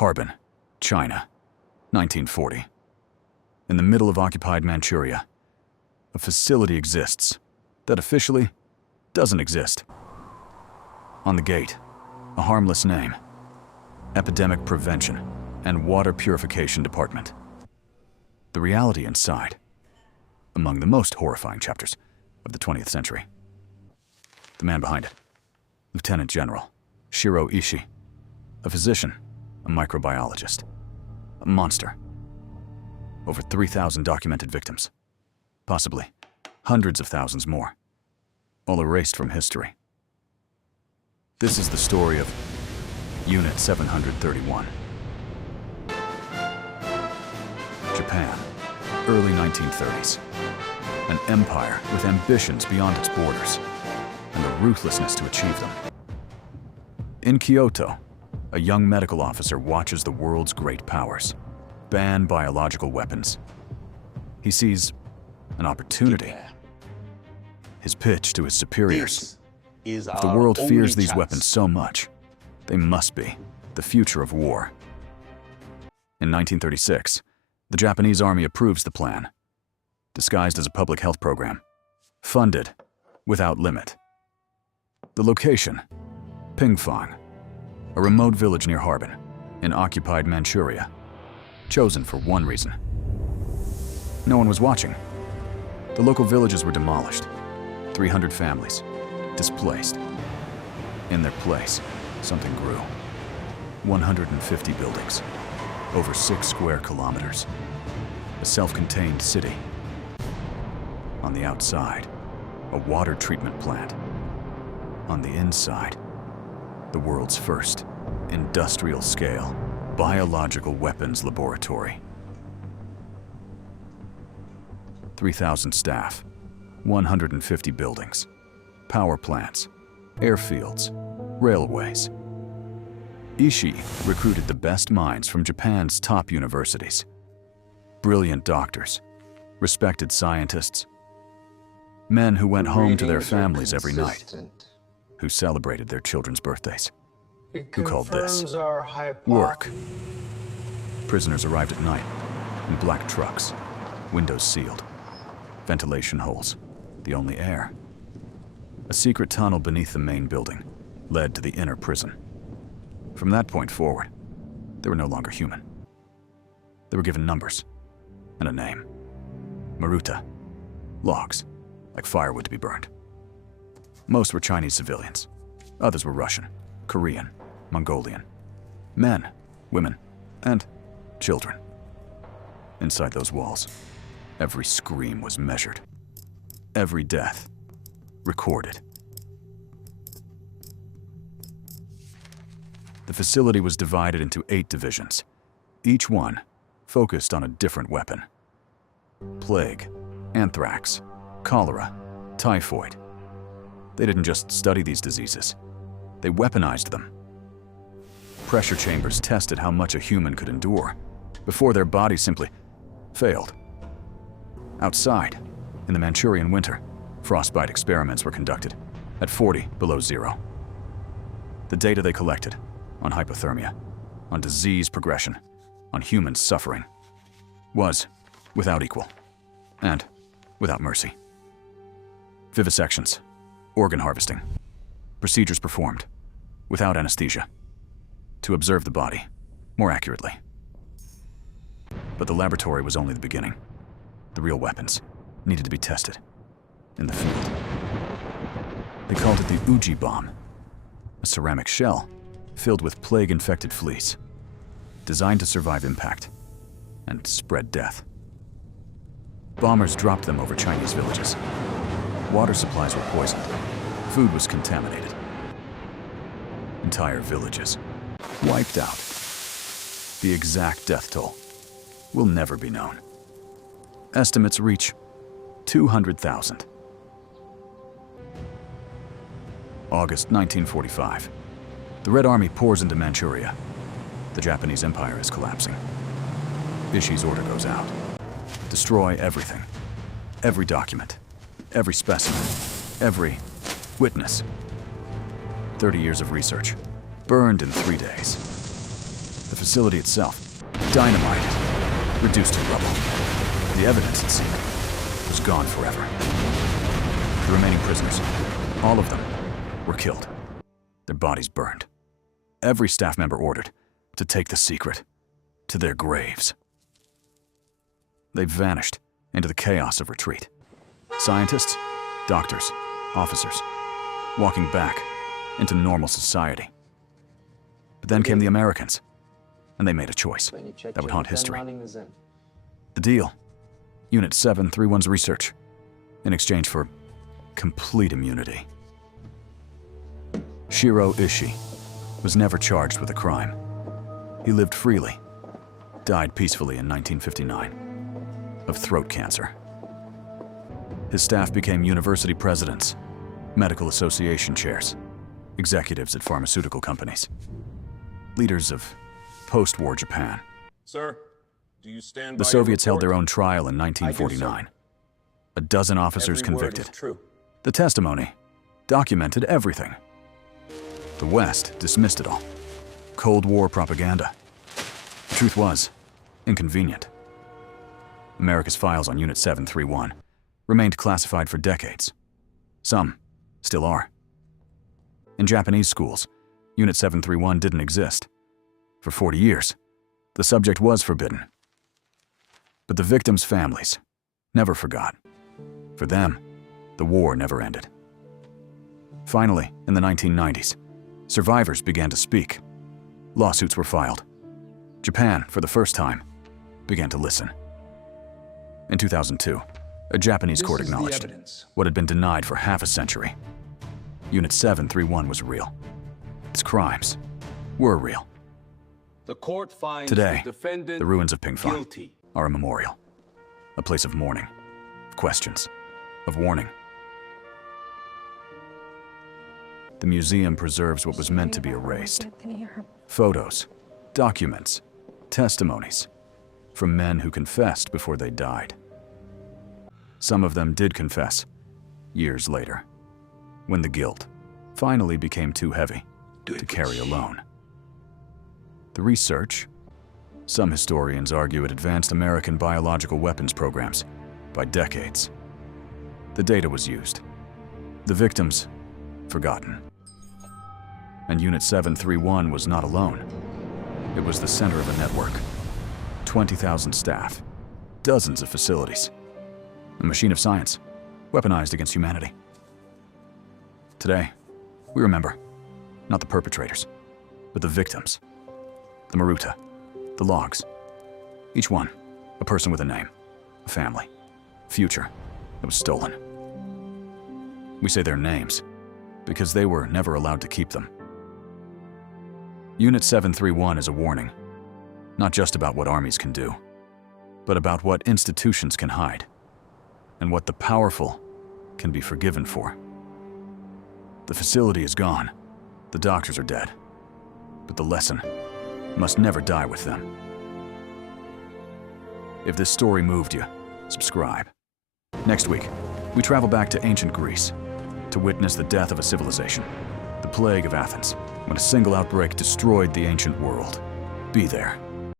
Harbin, China, 1940. In the middle of occupied Manchuria, a facility exists that officially doesn't exist. On the gate, a harmless name: Epidemic Prevention and Water Purification Department. The reality inside, among the most horrifying chapters of the 20th century. The man behind it, Lieutenant General Shiro Ishii, a physician, a microbiologist, a monster. Over 3,000 documented victims, possibly hundreds of thousands more, all erased from history. This is the story of Unit 731. Japan, early 1930s. An empire with ambitions beyond its borders and the ruthlessness to achieve them. In Kyoto, a young medical officer watches the world's great powers ban biological weapons. He sees an opportunity. His pitch to his superiors: if the world fears these weapons so much, they must be the future of war. In 1936, the Japanese army approves the plan, disguised as a public health program, funded without limit. The location: Pingfang, a remote village near Harbin, in occupied Manchuria, chosen for one reason. No one was watching. The local villages were demolished, 300 families displaced. In their place, something grew. 150 buildings, over 6 square kilometers. A self-contained city. On the outside, a water treatment plant. On the inside, the world's first industrial-scale biological weapons laboratory. 3,000 staff, 150 buildings, power plants, airfields, railways. Ishii recruited the best minds from Japan's top universities. Brilliant doctors, respected scientists, men who went home to their families every night, who celebrated their children's birthdays, who called this work. Prisoners arrived at night in black trucks, windows sealed, ventilation holes, the only air. A secret tunnel beneath the main building led to the inner prison. From that point forward, they were no longer human. They were given numbers and a name: Maruta, logs, like firewood to be burned. Most were Chinese civilians. Others were Russian, Korean, Mongolian. Men, women, and children. Inside those walls, every scream was measured. Every death recorded. The facility was divided into 8 divisions, each one focused on a different weapon. Plague, anthrax, cholera, typhoid. They didn't just study these diseases, they weaponized them. Pressure chambers tested how much a human could endure before their body simply failed. Outside, in the Manchurian winter, frostbite experiments were conducted at 40 below zero. The data they collected on hypothermia, on disease progression, on human suffering, was without equal and without mercy. Vivisections, organ harvesting, procedures performed without anesthesia to observe the body more accurately. But the laboratory was only the beginning. The real weapons needed to be tested in the field. They called it the Uji bomb, a ceramic shell filled with plague-infected fleas, designed to survive impact and spread death. Bombers dropped them over Chinese villages. Water supplies were poisoned. Food was contaminated. Entire villages wiped out. The exact death toll will never be known. Estimates reach 200,000. August 1945. The Red Army pours into Manchuria. The Japanese Empire is collapsing. Ishii's order goes out. Destroy everything. Every document. Every specimen. Every witness. 30 years of research, burned in 3 days. The facility itself, dynamite, reduced to rubble. The evidence, it seemed, was gone forever. The remaining prisoners, all of them, were killed. Their bodies burned. Every staff member ordered to take the secret to their graves. They vanished into the chaos of retreat. Scientists, doctors, officers, walking back into normal society. But then came the Americans, and they made a choice that would haunt history. The deal: Unit 731's research, in exchange for complete immunity. Shiro Ishii was never charged with a crime. He lived freely, died peacefully in 1959 of throat cancer. His staff became university presidents, medical association chairs, executives at pharmaceutical companies, leaders of post-war Japan. Sir, do you stand by The Soviets held their own trial in 1949. A dozen officers convicted. The testimony documented everything. The West dismissed it all. Cold War propaganda. The truth was inconvenient. America's files on Unit 731 remained classified for decades. Some still are. In Japanese schools, Unit 731 didn't exist. For 40 years, the subject was forbidden. But the victims' families never forgot. For them, the war never ended. Finally, in the 1990s, survivors began to speak. Lawsuits were filed. Japan, for the first time, began to listen. In 2002, a Japanese court acknowledged what had been denied for half a century. Unit 731 was real. Its crimes were real. The court finds Today, the defendant the ruins of Pingfang guilty. are a memorial, a place of mourning, of questions, of warning. The museum preserves what was meant to be erased. Photos, documents, testimonies from men who confessed before they died. Some of them did confess years later, when the guilt finally became too heavy to carry alone. The research, some historians argue, it advanced American biological weapons programs by decades. The data was used. The victims, forgotten. And Unit 731 was not alone. It was the center of a network. 20,000 staff, dozens of facilities. A machine of science, weaponized against humanity. Today, we remember, not the perpetrators, but the victims. The Maruta, the logs. Each one, a person with a name, a family, future that was stolen. We say their names because they were never allowed to keep them. Unit 731 is a warning, not just about what armies can do, but about what institutions can hide, and what the powerful can be forgiven for. The facility is gone, the doctors are dead, but the lesson must never die with them. If this story moved you, subscribe. Next week, we travel back to ancient Greece to witness the death of a civilization, the plague of Athens, when a single outbreak destroyed the ancient world. Be there.